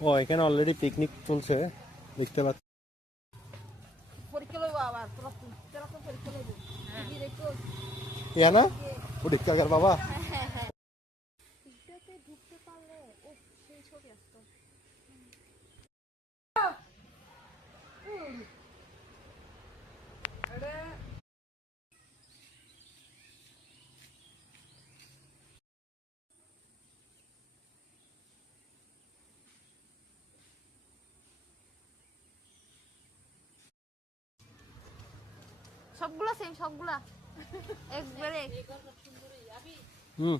ও এখানে already picnic চলছে দেখতে পাচ্ছি। ইয়া না ও দেখতে আগার বাবা ঢুকতে পারলে ও সেই ছবি আসতো। সবগুলা সেম সবগুলা একবারে হুম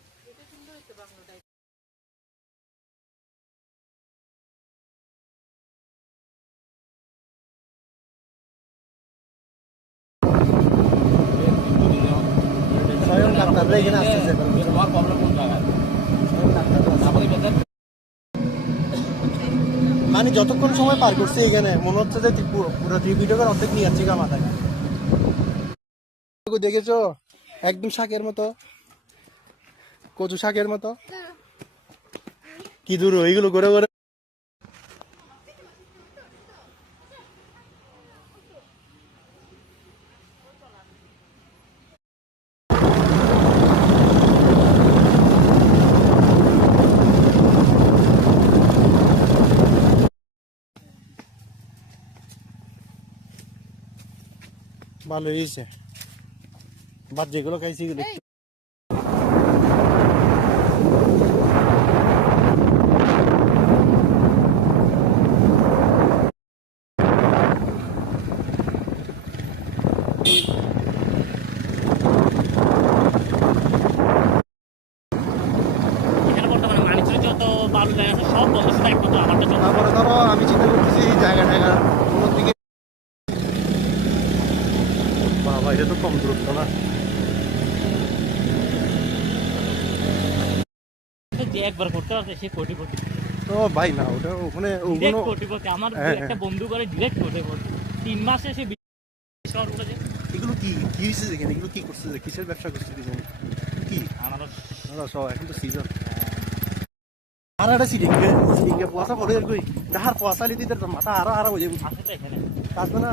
স্বয়ং ডাক্তাররা এখানে আসতেছে মানে যতক্ষণ সময় পার করছে এখানে মনে হচ্ছে যে পুরো ত্রিপিটকের অর্ধেক নিয়ে যাচ্ছে গা মাথায়। দেখেছো একদম শাকের মতো, কচু শাকের মতো কি দূর ওইগুলো করে করে ভালো হয়েছে। বাদ যেগুলো খাইছি এগুলো তারপরে ধরো আমি চিন্তা করতেছি জায়গা টায়গা কোনোর দিকে। বাবা এটা তো কম দূরত্ব না। যে একবার করতে পারছে সে কোটিপতি। তো ভাই না ওটা ওখানে ওগুলো কোটিপতি আমার হ্যাঁ, একটা বন্ধু করে ডিরেক্ট কোটিপতি 3 মাসে সে শহর করেছে। এগুলো কি কি হয়েছে এখানে, এগুলো কি করছে, কিসের ব্যবসা করছে এখানে কি আনারস এখন তো সিজন আর একটা সিডিংকে পয়সা পড়ে কই তাহার পয়সা লিতে মাথা আরো আরো হয়ে যাবে আছে তো এখানে। আসবে না